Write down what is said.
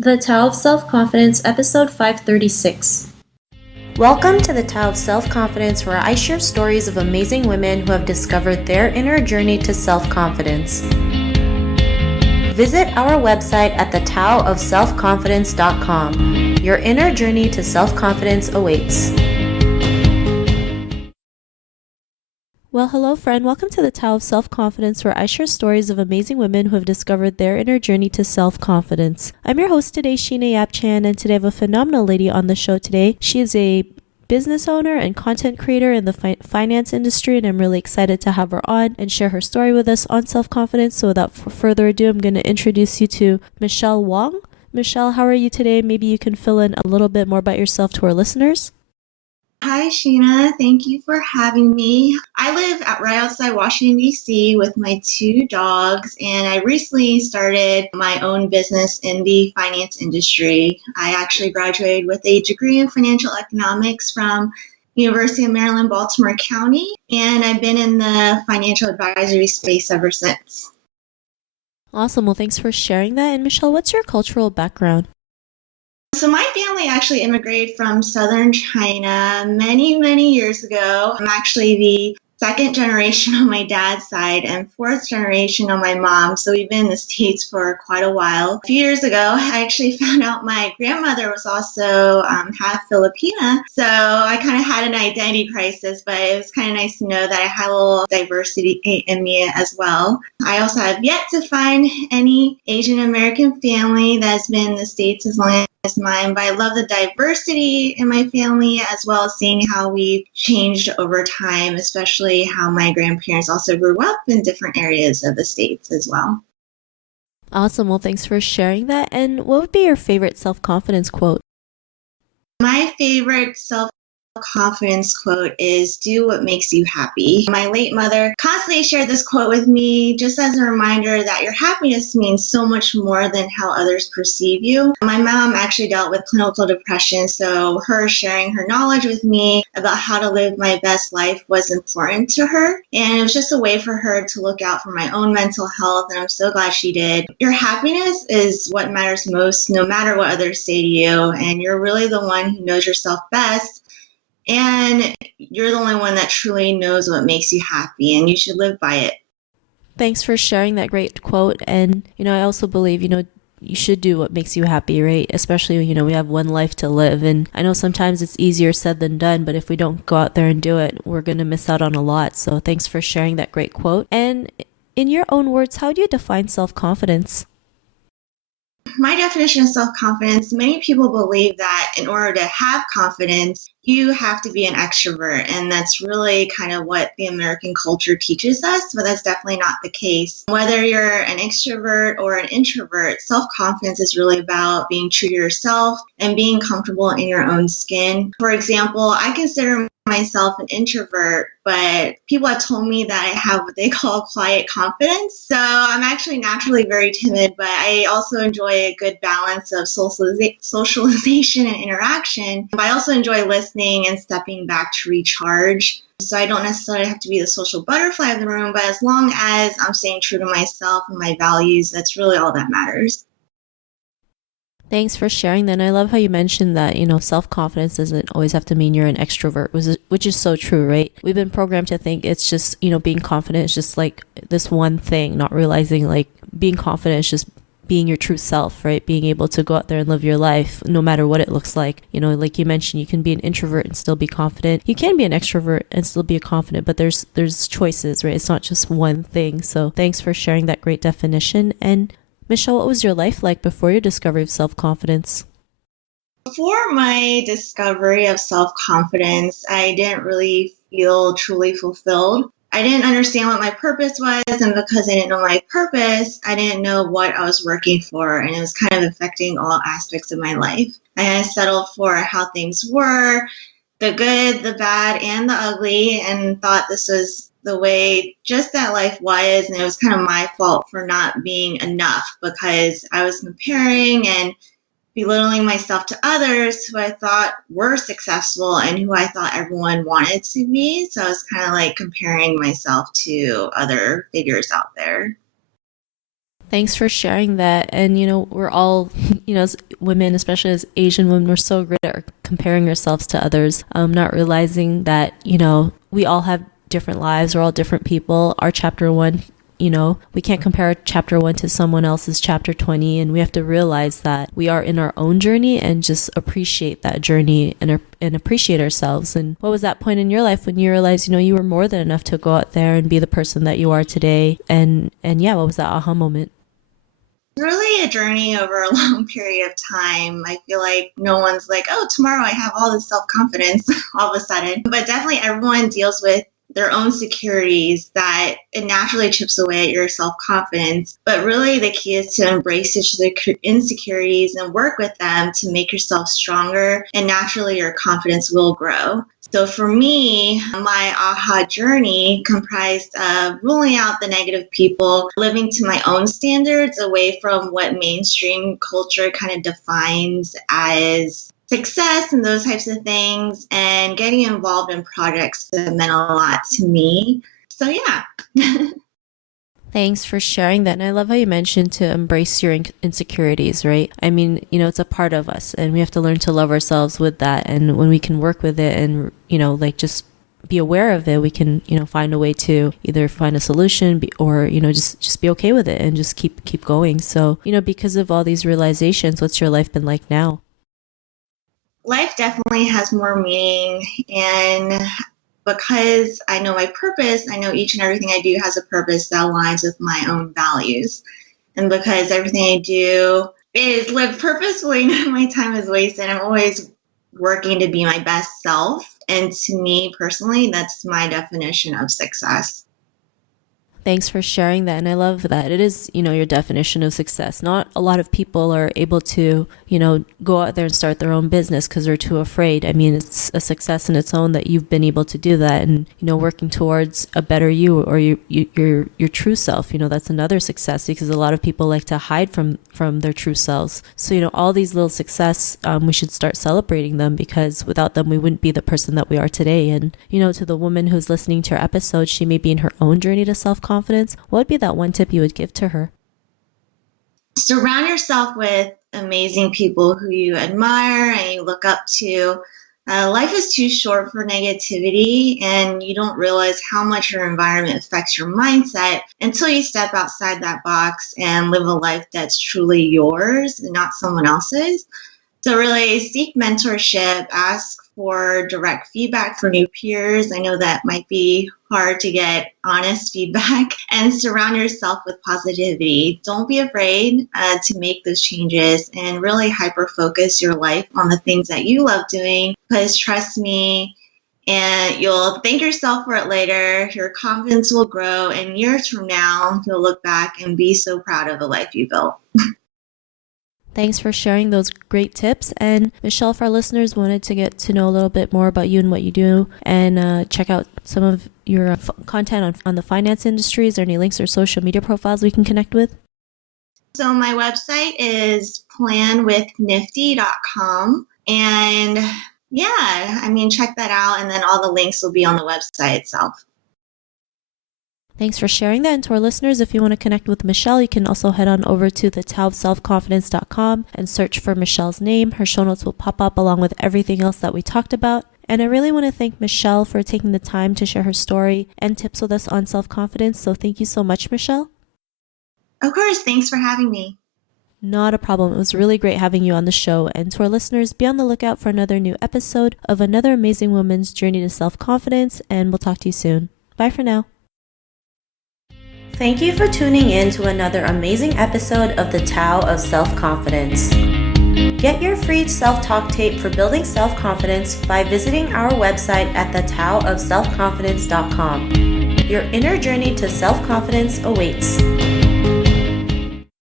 The Tao of Self-Confidence, episode 536. Welcome to the Tao of Self-Confidence, where I share stories of amazing women who have discovered their inner journey to self-confidence. Visit our website at thetaoofselfconfidence.com. Your inner journey to self-confidence awaits. Well, hello friend. Welcome to the Tao of Self-Confidence, where I share stories of amazing women who have discovered their inner journey to self-confidence. I'm your host today, Sheena Yap-Chan, and today I have a phenomenal lady on the show today. She is a business owner and content creator in the finance industry, and I'm really excited to have her on and share her story with us on self-confidence. So without further ado, I'm going to introduce you to Michelle Wong. Michelle, how are you today? Maybe you can fill in a little bit more about yourself to our listeners. Hi, Sheena. Thank you for having me. I live right outside Washington, D.C. with my two dogs, and I recently started my own business in the finance industry. I actually graduated with a degree in financial economics from University of Maryland, Baltimore County, and I've been in the financial advisory space ever since. Awesome. Well, thanks for sharing that. And Michelle, what's your cultural background? So my family actually immigrated from southern China many years ago. I'm actually the second generation on my dad's side and fourth generation on my mom. So we've been in the States for quite a while. A few years ago, I actually found out my grandmother was also half Filipina. So I kind of had an identity crisis, but it was kind of nice to know that I had a little diversity in me as well. I also have yet to find any Asian American family that's been in the States as long as mine, but I love the diversity in my family as well as seeing how we've changed over time, especially how my grandparents also grew up in different areas of the States as well. Awesome. Well, thanks for sharing that. And what would be your favorite self-confidence quote? My favorite self-confidence quote is, do what makes you happy. My late mother constantly shared this quote with me just as a reminder that your happiness means so much more than how others perceive you. My mom actually dealt with clinical depression, so her sharing her knowledge with me about how to live my best life was important to her, and it was just a way for her to look out for my own mental health, and I'm so glad she did. Your happiness is what matters most, no matter what others say to you, and you're really the one who knows yourself best. And you're the only one that truly knows what makes you happy, and you should live by it. Thanks for sharing that great quote. And, I also believe, you should do what makes you happy, right? Especially, we have one life to live. And I know sometimes it's easier said than done, but if we don't go out there and do it, we're going to miss out on a lot. So thanks for sharing that great quote. And in your own words, how do you define self-confidence? My definition of self-confidence, many people believe that in order to have confidence, you have to be an extrovert. And that's really kind of what the American culture teaches us, but that's definitely not the case. Whether you're an extrovert or an introvert, self-confidence is really about being true to yourself and being comfortable in your own skin. For example, I consider myself an introvert, but people have told me that I have what they call quiet confidence. So I'm actually naturally very timid, but I also enjoy a good balance of socialization and interaction. But I also enjoy listening and stepping back to recharge. So I don't necessarily have to be the social butterfly of the room, but as long as I'm staying true to myself and my values, that's really all that matters. Thanks for sharing that. And I love how you mentioned that, self-confidence doesn't always have to mean you're an extrovert, which is so true, right? We've been programmed to think it's just, being confident is just like this one thing, not realizing like being confident is just being your true self, right? Being able to go out there and live your life no matter what it looks like. Like you mentioned, you can be an introvert and still be confident. You can be an extrovert and still be confident, but there's choices, right? It's not just one thing. So thanks for sharing that great definition. And Michelle, what was your life like before your discovery of self-confidence? Before my discovery of self-confidence, I didn't really feel truly fulfilled. I didn't understand what my purpose was, and because I didn't know my purpose, I didn't know what I was working for, and it was kind of affecting all aspects of my life. I settled for how things were, the good, the bad, and the ugly, and thought this was the way just that life was, and it was kind of my fault for not being enough because I was comparing and belittling myself to others who I thought were successful and who I thought everyone wanted to be. So I was kind of like comparing myself to other figures out there. Thanks for sharing that. And, we're all, as women, especially as Asian women, we're so great at comparing ourselves to others, not realizing that, we all have different lives. We're all different people. Our chapter 1, we can't compare our chapter 1 to someone else's chapter 20. And we have to realize that we are in our own journey and just appreciate that journey and appreciate ourselves. And what was that point in your life when you realized, you were more than enough to go out there and be the person that you are today? And yeah, what was that aha moment? Really a journey over a long period of time. I feel like no one's like, oh, tomorrow I have all this self-confidence all of a sudden. But definitely everyone deals with their own insecurities that it naturally chips away at your self-confidence. But really the key is to embrace your insecurities and work with them to make yourself stronger, and naturally your confidence will grow. So for me, my aha journey comprised of ruling out the negative people, living to my own standards away from what mainstream culture kind of defines as success and those types of things, and getting involved in projects that meant a lot to me. So yeah. Thanks for sharing that. And I love how you mentioned to embrace your insecurities, right? I mean, it's a part of us and we have to learn to love ourselves with that. And when we can work with it and, just be aware of it, we can, find a way to either find a solution or, just be okay with it and just keep going. So, because of all these realizations, what's your life been like now? Life definitely has more meaning, and because I know my purpose, I know each and everything I do has a purpose that aligns with my own values. And because everything I do is lived purposefully, none of my time is wasted. I'm always working to be my best self. And to me personally, that's my definition of success. Thanks for sharing that. And I love that. It is, your definition of success. Not a lot of people are able to, go out there and start their own business because they're too afraid. I mean, it's a success in its own that you've been able to do that and, working towards a better you or your true self. That's another success because a lot of people like to hide from their true selves. So, all these little success, we should start celebrating them because without them, we wouldn't be the person that we are today. And, to the woman who's listening to our episode, she may be in her own journey to self-confidence. What would be that one tip you would give to her? Surround yourself with amazing people who you admire and you look up to. Life is too short for negativity, and you don't realize how much your environment affects your mindset until you step outside that box and live a life that's truly yours and not someone else's. So really seek mentorship, ask for direct feedback from new peers. I know that might be hard to get honest feedback, and surround yourself with positivity. Don't be afraid to make those changes and really hyper-focus your life on the things that you love doing, because trust me, and you'll thank yourself for it later. Your confidence will grow, and years from now, you'll look back and be so proud of the life you built. Thanks for sharing those great tips. And Michelle, if our listeners wanted to get to know a little bit more about you and what you do and check out some of your content on the finance industry, is there any links or social media profiles we can connect with? So my website is planwithnifty.com. And check that out. And then all the links will be on the website itself. Thanks for sharing that. And to our listeners, if you want to connect with Michelle, you can also head on over to thetaoofselfconfidence.com and search for Michelle's name. Her show notes will pop up along with everything else that we talked about. And I really want to thank Michelle for taking the time to share her story and tips with us on self-confidence. So thank you so much, Michelle. Of course. Thanks for having me. Not a problem. It was really great having you on the show. And to our listeners, be on the lookout for another new episode of another amazing woman's journey to self-confidence. And we'll talk to you soon. Bye for now. Thank you for tuning in to another amazing episode of the Tao of Self-Confidence. Get your free self-talk tape for building self-confidence by visiting our website at thetaoofselfconfidence.com. Your inner journey to self-confidence awaits.